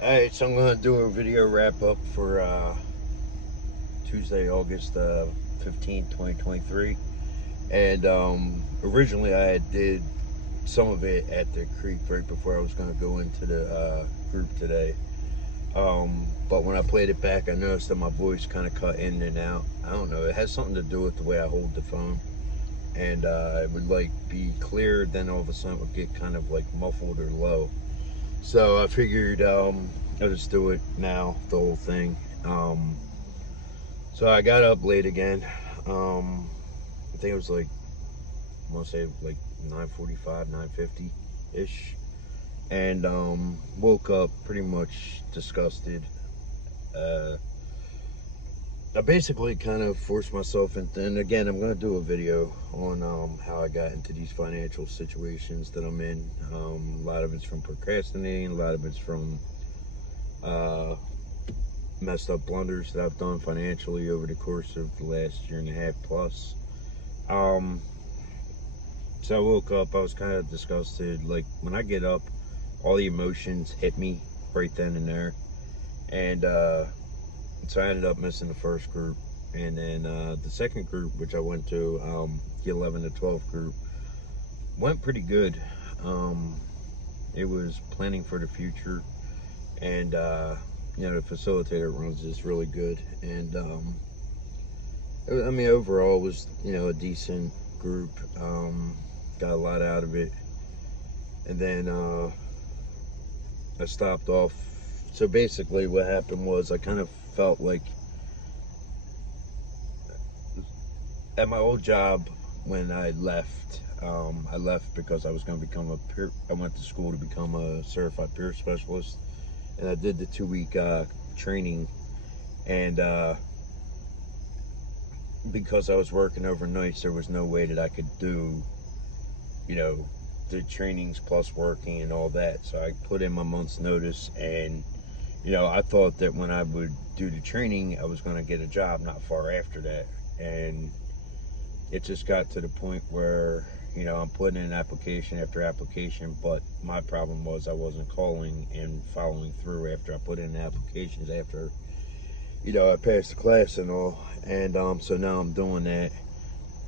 Alright, so I'm going to do a video wrap up for Tuesday, August 15th, 2023. And originally I did some of it at the creek right before I was going to go into the group today. But when I played it back, I noticed that my voice kind of cut in and out. I don't know, it has something to do with the way I hold the phone. And it would like be clear, then all of a sudden it would get kind of like muffled or low. So I figured I'll just do it now, the whole thing. Um, so I got up late again. I think it was like, I want to say like 9:45, 9:50 ish. And woke up pretty much disgusted. Uh, I basically kind of forced myself into, and again, I'm going to do a video on how I got into these financial situations that I'm in. A lot of it's from procrastinating, a lot of it's from uh, messed up blunders that I've done financially over the course of the last year and a half plus. Um, so I woke up, I was kind of disgusted. Like when I get up, all the emotions hit me right then and there. And so I ended up missing the first group. And then the second group, which I went to, the 11 to 12 group, went pretty good. Um, it was planning for the future. And the facilitator runs is really good. And I mean, overall, it was a decent group. Got a lot out of it, and then I stopped off. So basically, what happened was I kind of felt like at my old job when I left because I was going to become a peer. I went to school to become a certified peer specialist, and I did the 2 week training, and because I was working overnights, there was no way that I could do, you know, the trainings plus working and all that. So I put in my month's notice, and I thought that when I would do the training, I was going to get a job not far after that, and it just got to the point where I'm putting in application after application, but my problem was I wasn't calling and following through after I put in the applications after I passed the class and all. And so now I'm doing that.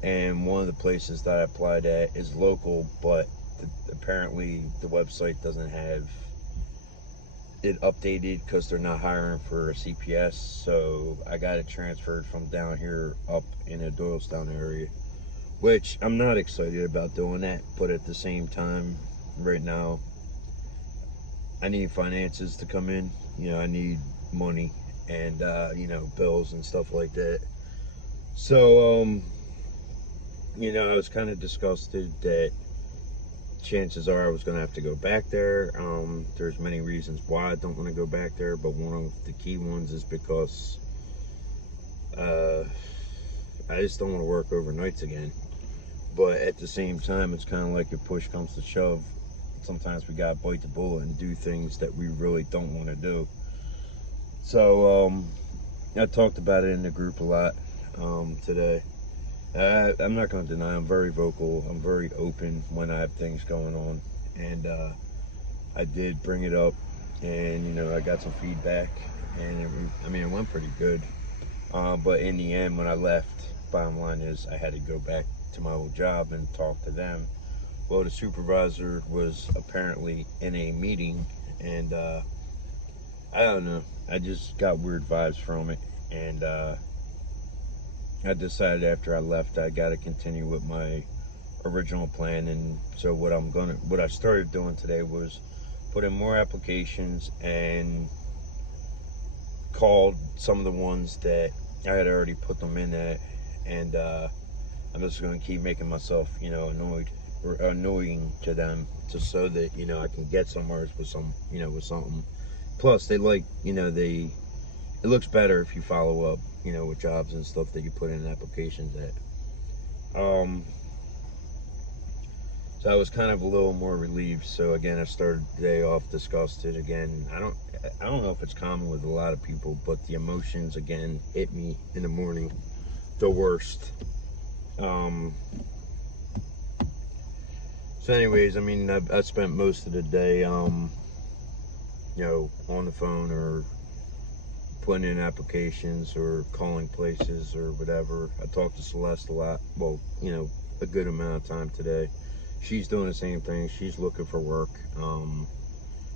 And one of the places that I applied at is local, but apparently the website doesn't have it updated because they're not hiring for a CPS. So I got it transferred from down here up in the Doylestown area, which I'm not excited about doing that. But at the same time, right now, I need finances to come in. I need money and bills and stuff like that. So I was kind of disgusted that chances are I was going to have to go back there. There's many reasons why I don't want to go back there, but one of the key ones is because uh, I just don't want to work overnights again. But at the same time, it's kind of like if push comes to shove, sometimes we got to bite the bullet and do things that we really don't want to do. So I talked about it in the group a lot today. I'm not going to deny I'm very vocal. I'm very open when I have things going on. And I did bring it up, and, I got some feedback. And it went pretty good. But in the end, when I left, bottom line is I had to go back to my old job and talk to them. Well, the supervisor was apparently in a meeting, and I don't know. I just got weird vibes from it. And I decided after I left I got to continue with my original plan. And so what I started doing today was put in more applications and called some of the ones that I had already put them in at. And I'm just going to keep making myself annoyed or annoying to them, just so that I can get somewhere with something. Plus they like it looks better if you follow up with jobs and stuff that you put in applications at. So I was kind of a little more relieved. So again, I started the day off disgusted again. I don't know if it's common with a lot of people, but the emotions again hit me in the morning the worst. So anyways, I spent most of the day you know, on the phone or putting in applications or calling places or whatever. I talked to Celeste a lot, well, you know, a good amount of time today. She's doing the same thing. She's looking for work.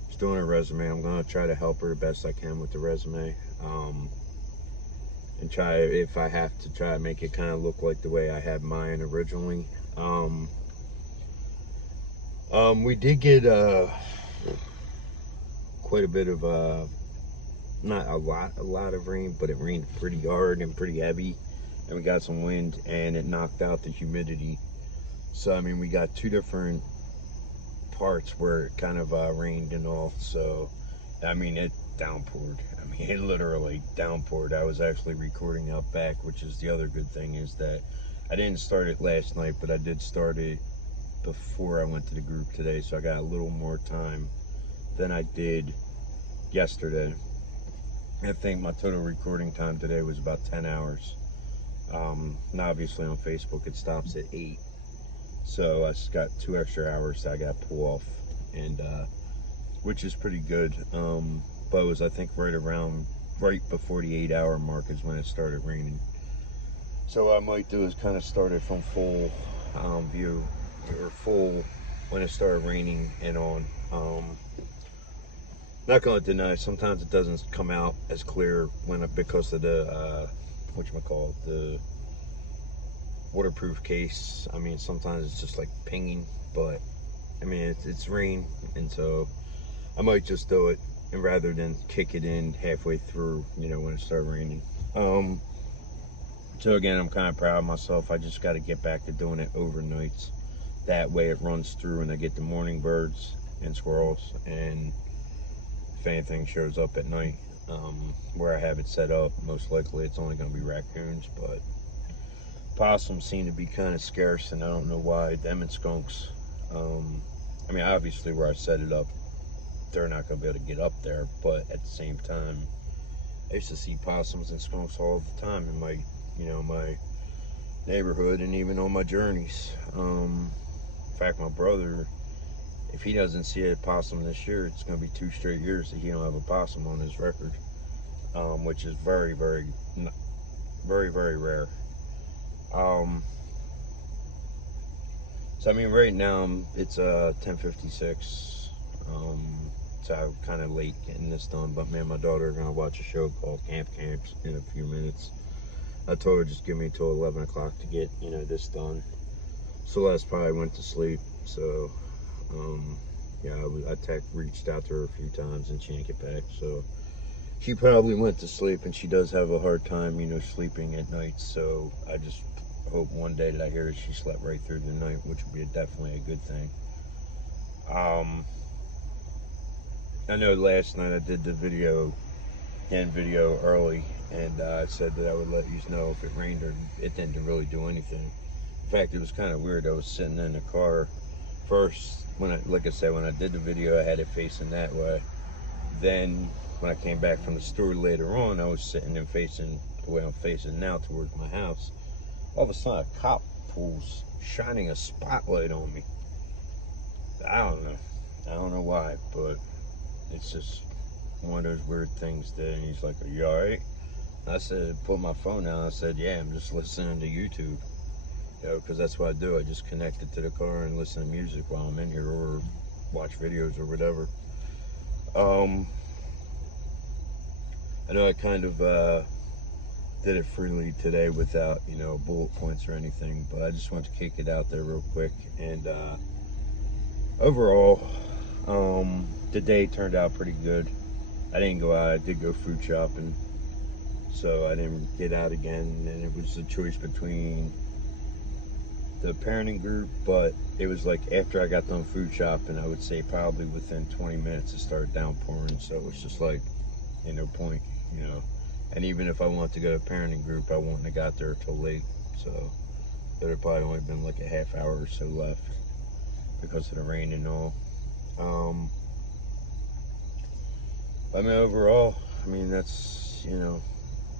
She's doing her resume. I'm going to try to help her the best I can with the resume. And try, if I have to, try to make it kind of look like the way I had mine originally. We did get quite a bit of not a lot of rain, but it rained pretty hard and pretty heavy, and we got some wind, and it knocked out the humidity. So I mean, we got two different parts where it kind of rained and all. So I mean, it downpoured. I mean, it literally downpoured. I was actually recording out back, which is the other good thing, is that I didn't start it last night, but I did start it before I went to the group today, so I got a little more time than I did yesterday. I think my total recording time today was about 10 hours. Now obviously on Facebook it stops at 8, so I just got 2 extra hours that I got to pull off, and which is pretty good. But it was, I think, right before the 8-hour mark is when it started raining. So what I might do is kind of start it from full view, or full when it started raining and on. Not gonna deny, sometimes it doesn't come out as clear because of the whatchamacallit, the waterproof case. I mean, sometimes it's just like pinging, but I mean, it's rain, and so I might just do it, and rather than kick it in halfway through, you know, when it started raining. So again, I'm kind of proud of myself. I just got to get back to doing it overnights. That way it runs through and I get the morning birds and squirrels, and if anything shows up at night, where I have it set up, most likely it's only going to be raccoons, but possums seem to be kind of scarce, and I don't know why. Them and skunks. I mean, obviously where I set it up, they're not going to be able to get up there, but at the same time, I used to see possums and skunks all the time in my, you know, my neighborhood, and even on my journeys. In fact, my brother, if he doesn't see a possum this year, it's going to be 2 straight years that he don't have a possum on his record, which is very, very, very, very rare. So I mean, right now it's 10:56. So I'm kind of late getting this done, but me and my daughter are gonna watch a show called Camps in a few minutes. I told her just give me till 11 o'clock to get, you know, this done. Celeste probably went to sleep, so yeah, I reached out to her a few times and she didn't get back, so she probably went to sleep, and she does have a hard time, you know, sleeping at night. So I just hope one day that I hear she slept right through the night, which would be definitely a good thing. I know last night I did the video early, and I said that I would let you know if it rained, or it didn't really do anything. In fact, it was kind of weird. I was sitting in the car first, like I said, when I did the video, I had it facing that way. Then when I came back from the store later on, I was sitting and facing the way I'm facing now towards my house. All of a sudden, a cop pulls, shining a spotlight on me. I don't know why, but it's just one of those weird things that, and he's like, "Are you alright?" I said, put my phone down. I said, "Yeah, I'm just listening to YouTube." You know, because that's what I do. I just connect it to the car and listen to music while I'm in here, or watch videos or whatever. I know I kind of did it freely today without, you know, bullet points or anything, but I just want to kick it out there real quick. And overall, the day turned out pretty good. I didn't go out. I did go food shopping, so I didn't get out again, and it was a choice between the parenting group, but it was like after I got done food shopping, I would say probably within 20 minutes it started downpouring, so it was just like, ain't no point, you know. And even if I wanted to go to parenting group, I wouldn't have got there till late, so there'd have probably only been like a half hour or so left because of the rain and all. I mean, overall, I mean, that's, you know,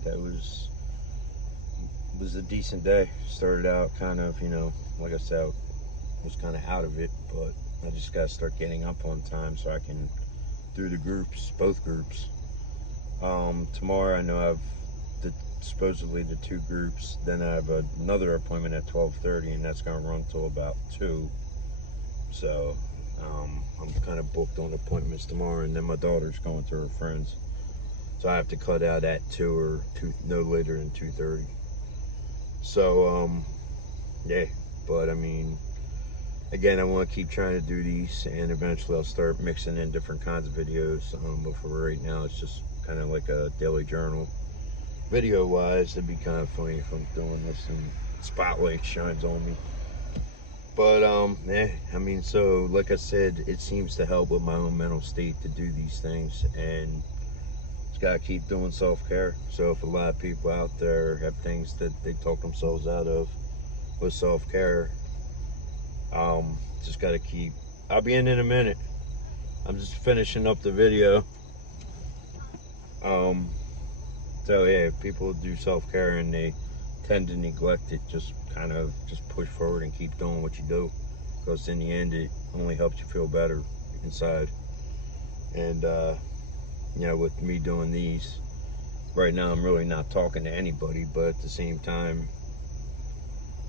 that was a decent day. Started out kind of, you know, like I said, I was kind of out of it, but I just got to start getting up on time so I can through the groups, both groups. Tomorrow I know I have supposedly the 2 groups. Then I have another appointment at 12:30, and that's gonna run till about 2. So I'm kind of booked on appointments tomorrow, and then my daughter's going to her friends, so I have to cut out at 2 or 2, no later than 2:30. So yeah, but I mean, again, I want to keep trying to do these, and eventually I'll start mixing in different kinds of videos. But for right now, it's just kind of like a daily journal. Video wise, it'd be kind of funny if I'm doing this and spotlight shines on me. But yeah, I mean, so like I said, it seems to help with my own mental state to do these things, and just gotta keep doing self-care. So if a lot of people out there have things that they talk themselves out of with self-care, just gotta keep. I'll be in a minute. I'm just finishing up the video. So yeah, if people do self-care and they tend to neglect it, just push forward and keep doing what you do, because in the end it only helps you feel better inside. And you know, with me doing these right now, I'm really not talking to anybody, but at the same time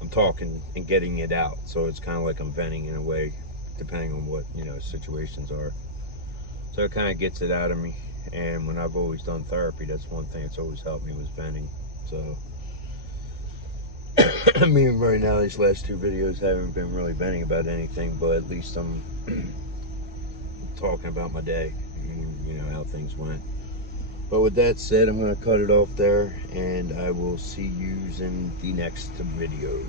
I'm talking and getting it out, so it's kind of like I'm venting in a way, depending on what, you know, situations are. So it kind of gets it out of me. And when I've always done therapy, that's one thing that's always helped me, was venting. So I mean, right now these last 2 videos haven't been really venting about anything, but at least I'm talking about my day, and, you know, how things went. But with that said, I'm going to cut it off there, and I will see you in the next video.